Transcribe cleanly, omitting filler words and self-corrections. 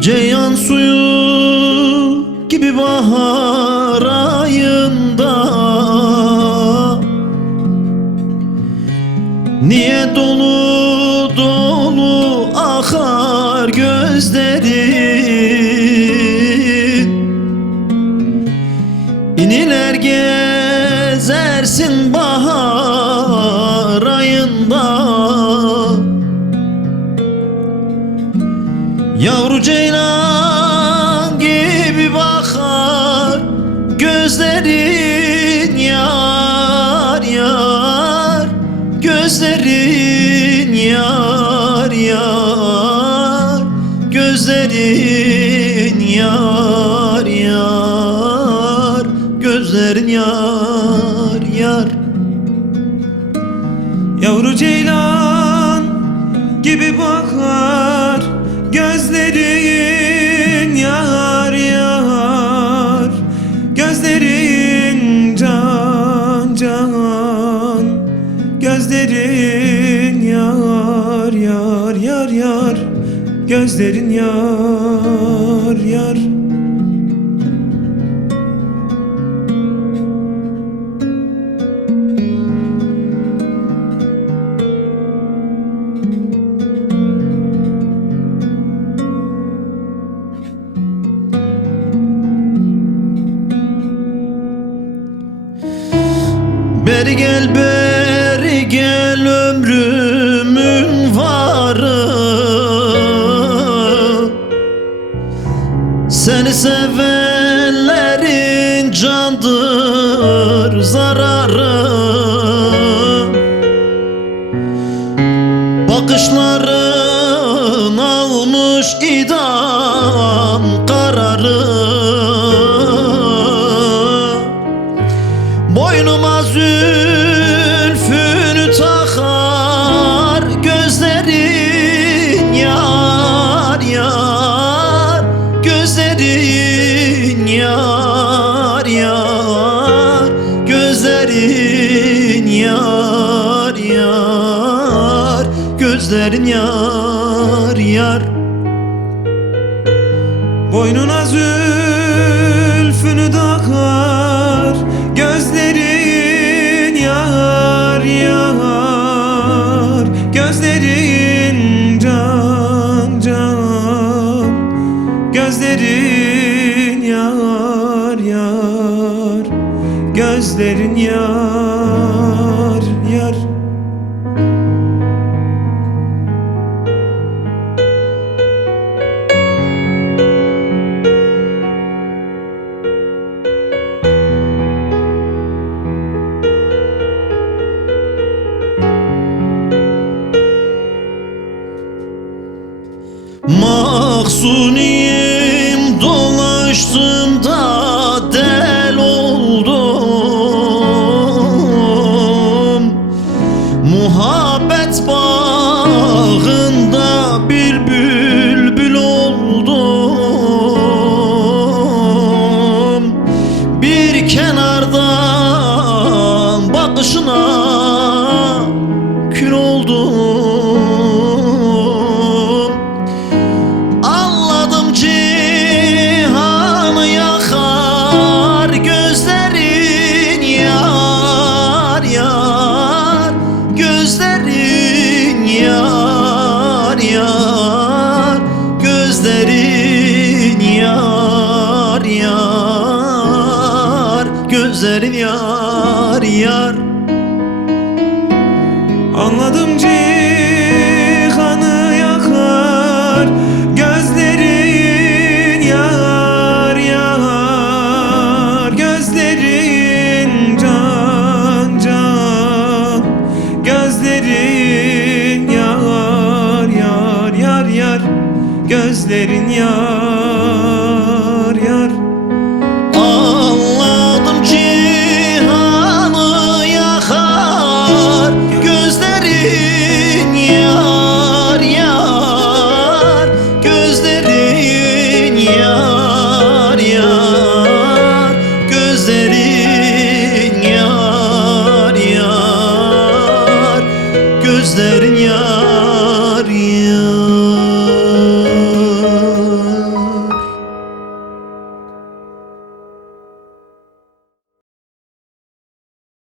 Ceyhan suyu gibi bahar ayında, niye dolu dolu akar gözlerin? İniler gezersin bahar ayında, yavru ceylan gibi bakar gözlerin, yar yar gözlerin, yar yar gözlerin, yar yar gözlerin, yar yar. Yavru ceylan gibi bakar gözlerin, yar yar gözlerin, can can gözlerin, yar yar yar yar gözlerin, yar yar. Beri gel, beri gel ömrümün varı, seni sevenlerin candır zararı. Bakışların almış idam kararı, boynuma zülfünü takar gözlerin, yar yar gözlerin, yar yar gözlerin, yar yar gözlerin, yar yar. Boynuna zülfünü takar gözlerin, yar yar gözlerin, can can gözlerin, yar yar gözlerin, yar yar. Mahzuniyim dolaştım da del oldum, muhabbet bağında bir bülbül oldum. Bir kenardan bakışına kül oldum. Cihanı yakar gözlerin, yar yar gözlerin, yar yar gözlerin, yar yar gözlerin, yar yar. Anladım, cihanı yakar gözlerin, yar yar gözlerin, can can gözlerin, yar yar yar yar gözlerin, yar yar. Anladım, cihanı yakar gözlerin, yar gözlerin yar